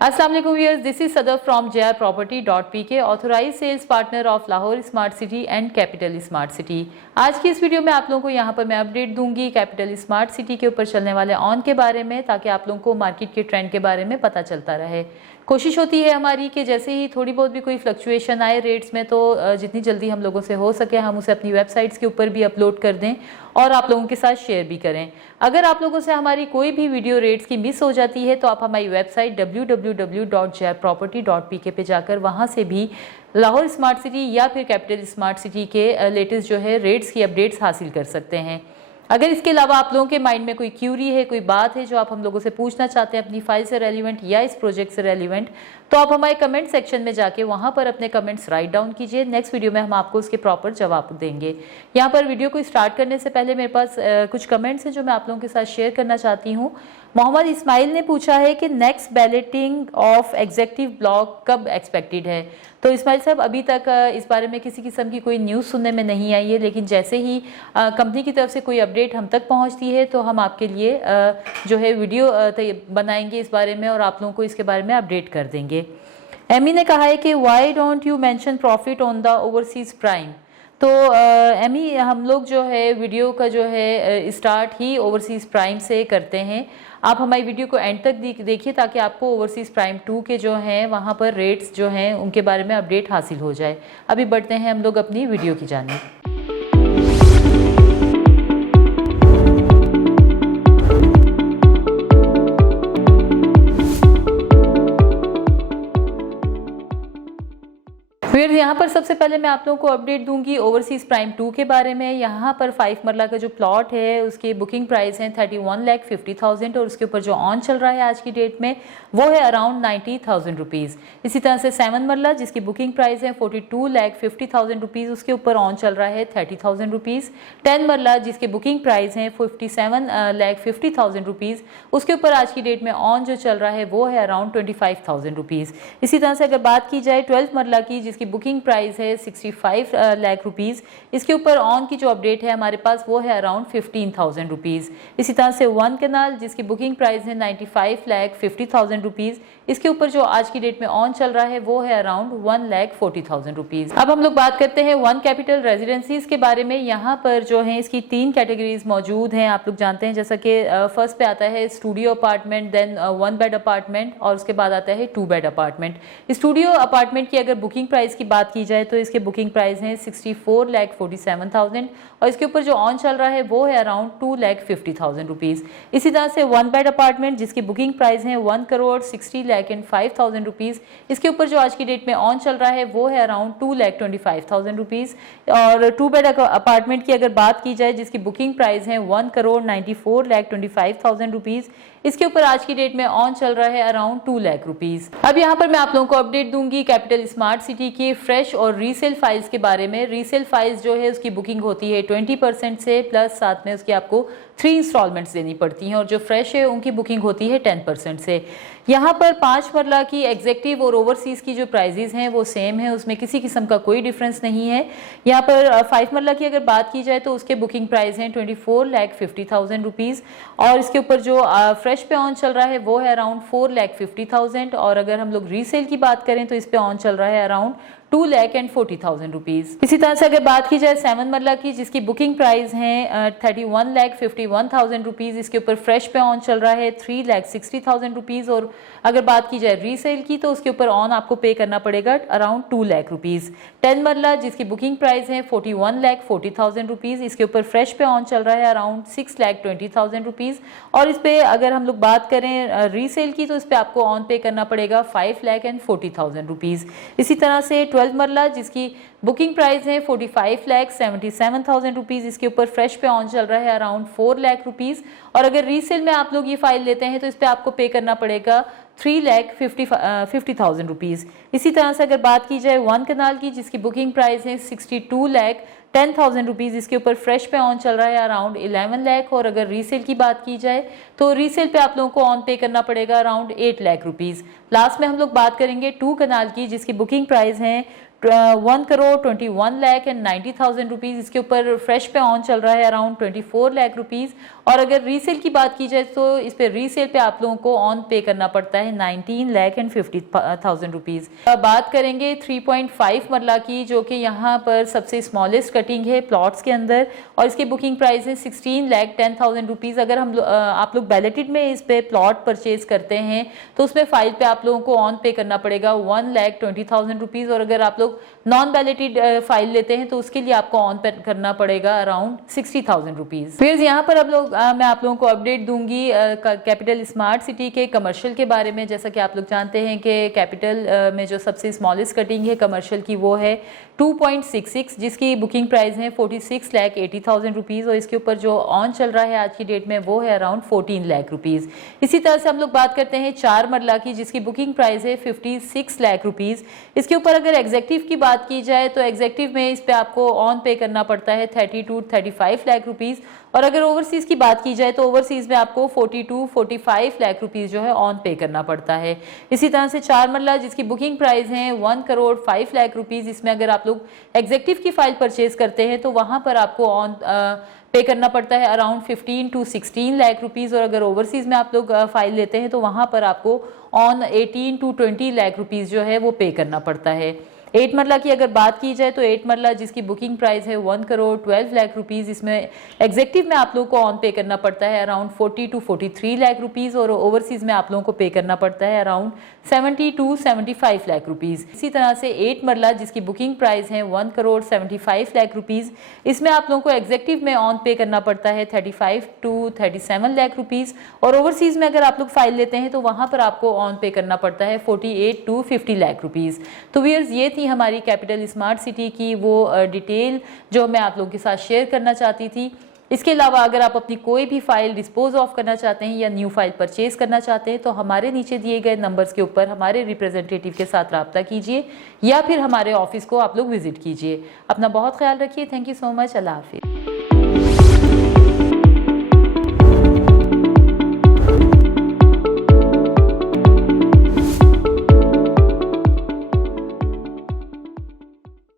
अस्सलाम वालेकुम viewers, this is Sadar from jrproperty.pk, authorise sales partner of Lahore smart city and capital smart city. आज की इस वीडियो में आप लोगों को यहाँ पर मैं अपडेट दूंगी कैपिटल स्मार्ट सिटी के ऊपर चलने वाले ऑन के बारे में, ताकि आप लोगों को मार्केट के ट्रेंड के बारे में पता चलता रहे। कोशिश होती है हमारी कि जैसे ही थोड़ी बहुत भी कोई फ्लक्चुएशन आए रेट्स में, तो जितनी जल्दी हम लोगों से हो सके हम उसे अपनी वेबसाइट्स के ऊपर भी अपलोड कर दें और आप लोगों के साथ शेयर भी करें। अगर आप लोगों से हमारी कोई भी वीडियो रेट्स की मिस हो जाती है तो आप हमारी वेबसाइट www.jrproperty.pk पे जाकर वहाँ से भी लाहौर स्मार्ट सिटी या फिर कैपिटल स्मार्ट सिटी के लेटेस्ट जो है रेट्स की अपडेट्स हासिल कर सकते हैं। अगर इसके अलावा आप लोगों के माइंड में कोई क्यूरी है, कोई बात है जो आप हम लोगों से पूछना चाहते हैं अपनी फाइल से रेलिवेंट या इस प्रोजेक्ट से रेलिवेंट, तो आप हमारे कमेंट सेक्शन में जाके वहाँ पर अपने कमेंट्स राइट डाउन कीजिए। नेक्स्ट वीडियो में हम आपको उसके प्रॉपर जवाब देंगे। यहाँ पर वीडियो को स्टार्ट करने से पहले मेरे पास कुछ कमेंट्स हैं जो मैं आप लोगों के साथ शेयर करना चाहती हूँ। मोहम्मद इस्माइल ने पूछा है कि next balloting of executive block कब एक्सपेक्टेड है। तो इस्माइल साहब, अभी तक इस बारे में किसी किस्म की कोई न्यूज़ सुनने में नहीं आई है, लेकिन जैसे ही कंपनी की तरफ से कोई अपडेट हम तक पहुंचती है तो हम आपके लिए जो है वीडियो बनाएंगे इस बारे में और आप लोगों को इसके बारे में अपडेट कर देंगे। एमी ने कहा है कि why don't you mention profit on the overseas prime. तो एमी, हम लोग जो है वीडियो का जो है स्टार्ट ही ओवरसीज़ प्राइम से करते हैं। आप हमारी वीडियो को एंड तक देखिए ताकि आपको ओवरसीज़ प्राइम 2 के जो हैं वहाँ पर रेट्स जो हैं उनके बारे में अपडेट हासिल हो जाए। अभी बढ़ते हैं हम लोग अपनी वीडियो की जानिब। फिर यहाँ पर सबसे पहले मैं आप लोगों को अपडेट दूंगी ओवरसीज़ प्राइम 2 के बारे में। यहाँ पर 5 मरला का जो प्लॉट है उसकी बुकिंग प्राइस है 31,50,000 और उसके ऊपर जो ऑन चल रहा है आज की डेट में वो है अराउंड 90,000 रुपीज़। इसी तरह से 7 मरला जिसकी बुकिंग प्राइस है 42,50,000 रुपीज़, उसके ऊपर ऑन चल रहा है 30,000 रुपीज़। 10 मरला जिसकी बुकिंग प्राइस है 57,50,000 रुपीज़, उसके ऊपर आज की डेट में ऑन जो चल रहा है वो है अराउंड 25,000 रुपीज़। इसी तरह से अगर बात की जाए 12 मरला की जिसकी बुकिंग प्राइस है 65 लाख रुपीज़, इसके ऊपर ऑन की जो अपडेट है हमारे पास वो है अराउंड 15,000 रुपीज़। इसी तरह से 1 कनाल जिसकी बुकिंग प्राइस है 95,50,000 रुपीज़, इसके ऊपर जो आज की डेट में ऑन चल रहा है वो है अराउंड 1,40,000 रुपीज़। अब हम लोग बात करते हैं 1 कैपिटल रेजिडेंसीज के बारे में। यहाँ पर जो है इसकी 3 कैटेगरीज मौजूद हैं, आप लोग जानते हैं, जैसा कि फर्स्ट पे आता है studio apartment, then 1 bed apartment और उसके बाद आता है 2 बेड अपार्टमेंट। स्टूडियो अपार्टमेंट की अगर बुकिंग प्राइस की बात की जाए तो इसके बुकिंग प्राइस है 64,47,000 और इसके ऊपर जो ऑन चल रहा है वो है अराउंड 2,50,000 रुपीज़। इसी तरह से 1 बेड अपार्टमेंट जिसकी बुकिंग प्राइस है 1,60,05,000 रुपीज़, इसके ऊपर जो आज की डेट में ऑन चल रहा है वो है अराउंड 2,25,000 रुपीज़। और 2 बेड अपार्टमेंट की अगर बात की जाए जिसकी बुकिंग प्राइस है 1,94,25,000 रुपीज़, इसके ऊपर आज की डेट में ऑन चल रहा है अराउंड 2 लाख रुपीज़। अब यहाँ पर मैं आप लोगों को अपडेट दूंगी कैपिटल स्मार्ट सिटी की फ्रेश और रीसेल फाइल्स के बारे में। रीसेल फाइल्स जो है उसकी बुकिंग होती है 20% से, प्लस साथ में उसकी आपको 3 इंस्टॉलमेंट्स देनी पड़ती हैं, और जो फ्रेश है उनकी बुकिंग होती है 10% से। यहाँ पर 5 मरला की एग्जेक्टिव और ओवरसीज़ की जो प्राइजेज हैं वो सेम है, उसमें किसी किस्म का कोई डिफरेंस नहीं है। यहाँ पर 5 मरला की अगर बात की जाए तो उसके बुकिंग प्राइस हैं 24,50,000 रुपीज़ और इसके ऊपर जो फ्रेश पे ऑन चल रहा है वो है अराउंड 4,50,000 और अगर हम लोग रीसेल की बात करें तो इस पे ऑन चल रहा है अराउंड 2,40,000 रुपीज़। इसी तरह से अगर बात की जाए 7 मरला की जिसकी बुकिंग प्राइस है 31,51,000 रुपीज़, इसके ऊपर फ्रेश पे ऑन चल रहा है 3,60,000 रुपीज़ और अगर बात की जाए रीसेल की तो उसके ऊपर ऑन आपको पे करना पड़ेगा अराउंड 2 लाख रुपीज़। 10 मरला जिसकी बुकिंग प्राइस है 41,40,000 रुपीज़, इसके ऊपर फ्रेश पे ऑन चल रहा है अराउंड 6,20,000 रुपीज़ और इस पे अगर हम लोग बात करें रीसेल की तो इस पे आपको ऑन पे करना पड़ेगा 5,40,000 रुपीज़। इसी तरह से 12 मरला जिसकी बुकिंग प्राइस है 45,77,000 रुपीज़, इसके ऊपर फ्रेश पे ऑन चल रहा है अराउंड 4 लाख रुपीज़ और अगर रीसेल में आप लोग ये फाइल लेते हैं तो इस पे आपको पे करना पड़ेगा 3,50,000 रुपीज़। इसी तरह से अगर बात की जाए 1 कनाल की जिसकी बुकिंग प्राइस है 62,10,000 रुपीज़, इसके ऊपर फ्रेश पे ऑन चल रहा है अराउंड 11 लाख और अगर रीसेल की बात की जाए तो रीसेल पे आप लोगों को ऑन पे करना पड़ेगा अराउंड 8 लाख रुपीज़। लास्ट में हम लोग बात करेंगे 2 कनाल की जिसकी बुकिंग प्राइस है 1,21,90,000 रुपीज़। इसके ऊपर फ्रेश पे ऑन चल रहा है अराउंड 24 लाख रुपीज़। और अगर रीसेल की बात की जाए तो इस पे रीसेल पे आप लोगों को ऑन पे करना पड़ता है 19,50,000 रुपीज़। बात करेंगे 3.5 मरला की, जो कि यहाँ पर सबसे स्मॉलेस्ट कटिंग है प्लॉट्स के अंदर, और इसकी बुकिंग प्राइस है 16,10,000 रुपीज़। अगर आप लोग बैलेटेड में इस पे प्लॉट परचेज करते हैं तो उसमें फाइल पे आप लोगों को ऑन पे करना पड़ेगा 1,20,000 रुपीज़। और अगर आप लोग नॉन बैलेटेड फाइल लेते हैं तो उसके लिए आपको ऑन पे करना पड़ेगा अराउंड 60,000 रुपीज़। फिर यहाँ पर मैं आप लोगों को अपडेट दूंगी कैपिटल स्मार्ट सिटी के कमर्शियल के बारे में। जैसा कि आप लोग जानते हैं कि कैपिटल में जो सबसे स्मॉलेस्ट कटिंग है कमर्शियल की वो है 2.66, जिसकी बुकिंग प्राइस है 46,80,000 रुपीज़। और इसके ऊपर जो ऑन चल रहा है आज की डेट में वो है अराउंड 14 लाख रुपीज़। इसी तरह से हम लोग बात करते हैं 4 मरला की, जिसकी बुकिंग प्राइस है 56 लाख रुपीज़। इसके ऊपर अगर एग्जेक्टिव की बात की जाए तो एग्जेक्टिव में इस पे आपको ऑन पे करना पड़ता है 32-35 लाख रुपीज़। और अगर ओवरसीज की बात की जाए तो ओवरसीज में आपको 42-45 लाख रुपीस जो है ऑन पे करना पड़ता है। इसी तरह से 4 मरला, जिसकी बुकिंग प्राइस है 1,05 लाख रुपीस। इसमें अगर आप लोग एग्जेक्टिव की फाइल परचेज करते हैं तो वहां पर आपको ऑन पे करना पड़ता है अराउंड 15-16 लाख रुपीस। और अगर ओवरसीज में आप लोग फाइल लेते हैं तो वहां पर आपको ऑन 18-20 लाख रुपीस जो है वो पे करना पड़ता है। 8 मरला की अगर बात की जाए तो 8 मरला, जिसकी बुकिंग प्राइस है 1,12 लाख रुपीज़। इसमें एग्जेक्टिव में आप लोगों को ऑन पे करना पड़ता है अराउंड 40-43 लाख रुपीज़। और ओवरसीज में आप लोगों को पे करना पड़ता है अराउंड 70-75 लाख रुपीज़। इसी तरह से 8 मरला, जिसकी बुकिंग प्राइस है 1,75 लाख रुपीज़। इसमें आप लोगों को एग्जेक्टिव में ऑन पे करना पड़ता है 35-37 लाख रुपीज़। और ओवरसीज में अगर आप लोग फाइल लेते हैं तो वहां पर आपको ऑन पे करना पड़ता है 48-50 लाख रुपीज़। तो व्यूअर्स, ये थी हमारी कैपिटल स्मार्ट सिटी की वो डिटेल जो मैं आप लोगों के साथ शेयर करना चाहती थी। इसके अलावा अगर आप अपनी कोई भी फाइल डिस्पोज ऑफ करना चाहते हैं या न्यू फाइल परचेज करना चाहते हैं तो हमारे नीचे दिए गए नंबर्स के ऊपर हमारे रिप्रेजेंटेटिव के साथ रब्ता कीजिए या फिर हमारे ऑफिस को आप लोग विजिट कीजिए। अपना बहुत ख्याल रखिए। Thank you so much. अल्लाह हाफिज़।